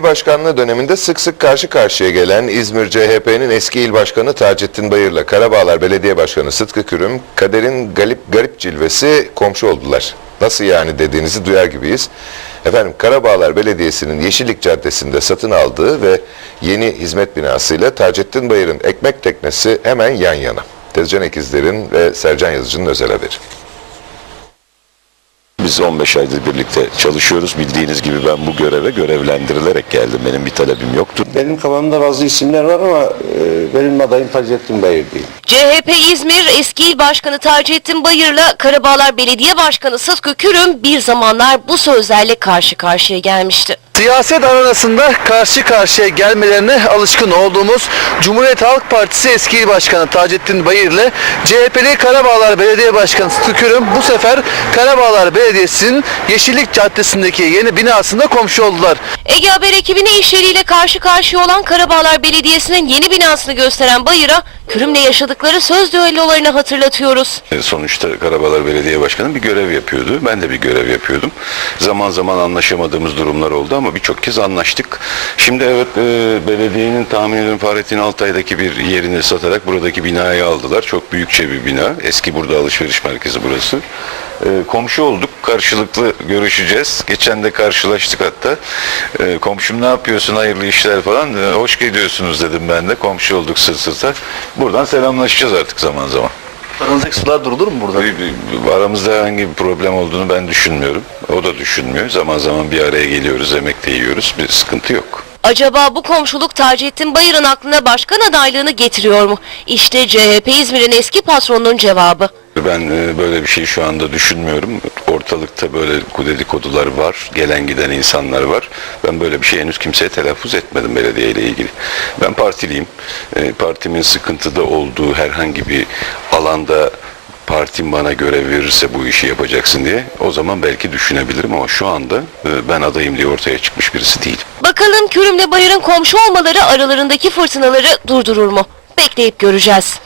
il başkanlığı döneminde sık sık karşı karşıya gelen İzmir CHP'nin eski il başkanı Taceddin Bayır'la Karabağlar Belediye Başkanı Sıtkı Kürüm, kaderin galip garip cilvesi komşu oldular. Nasıl yani dediğinizi duyar gibiyiz. Efendim Karabağlar Belediyesi'nin Yeşillik Caddesi'nde satın aldığı ve yeni hizmet binasıyla Taceddin Bayır'ın ekmek teknesi hemen yan yana. Tezcan Ekizler'in ve Sercan Yazıcı'nın özel haberi. Biz 15 aydır birlikte çalışıyoruz. Bildiğiniz gibi ben bu göreve görevlendirilerek geldim. Benim bir talebim yoktu. Benim kafamda bazı isimler var ama e, benim adayım Taceddin Bayır değil. CHP İzmir eski il başkanı Taceddin Bayır'la Karabağlar Belediye Başkanı Sıtkı Kürüm bir zamanlar bu sözlerle karşı karşıya gelmişti. Siyaset arenasında karşı karşıya gelmelerine alışkın olduğumuz Cumhuriyet Halk Partisi eski il başkanı Taceddin Bayır ile CHP'li Karabağlar Belediye Başkanı Sıtkı Kürüm bu sefer Karabağlar Belediyesi'nin Yeşillik Caddesi'ndeki yeni binasında komşu oldular. Ege Haber ekibine işleriyle karşı karşıya olan Karabağlar Belediyesi'nin yeni binasını gösteren Bayır'a Kürüm'le yaşadıkları söz düellolarını hatırlatıyoruz. E, Sonuçta Karabalar Belediye Başkanı bir görev yapıyordu. Ben de bir görev yapıyordum. Zaman zaman anlaşamadığımız durumlar oldu ama birçok kez anlaştık. Şimdi evet e, belediyenin tahmin ediyorum Fahrettin Altay'daki bir yerini satarak buradaki binayı aldılar. Çok büyükçe bir bina. Eski burada alışveriş merkezi burası. E, komşu olduk. Karşılıklı görüşeceğiz. Geçen de karşılaştık hatta. E, komşum ne yapıyorsun hayırlı işler falan. E, hoş geliyorsunuz dedim ben de. Komşu olduk sırt sırta. Buradan selamlaşacağız artık zaman zaman. Aranızdaki sular durulur mu burada? Aramızda herhangi bir problem olduğunu ben düşünmüyorum. O da düşünmüyor. Zaman zaman bir araya geliyoruz, yemek de yiyoruz. Bir sıkıntı yok. Acaba bu komşuluk Taceddin Bayır'ın aklına başkan adaylığını getiriyor mu? İşte CHP İzmir'in eski patronunun cevabı. Ben e, böyle bir şey şu anda düşünmüyorum. Ortalıkta böyle dedikodular var, gelen giden insanlar var. Ben böyle bir şey henüz kimseye telaffuz etmedim belediye ile ilgili. Ben partiliyim. E, Partimin sıkıntıda olduğu herhangi bir alanda partim bana görev verirse bu işi yapacaksın diye o zaman belki düşünebilirim ama şu anda e, ben adayım diye ortaya çıkmış birisi değilim. Bakalım Kürüm'le Bayır'ın komşu olmaları aralarındaki fırtınaları durdurur mu? Bekleyip göreceğiz.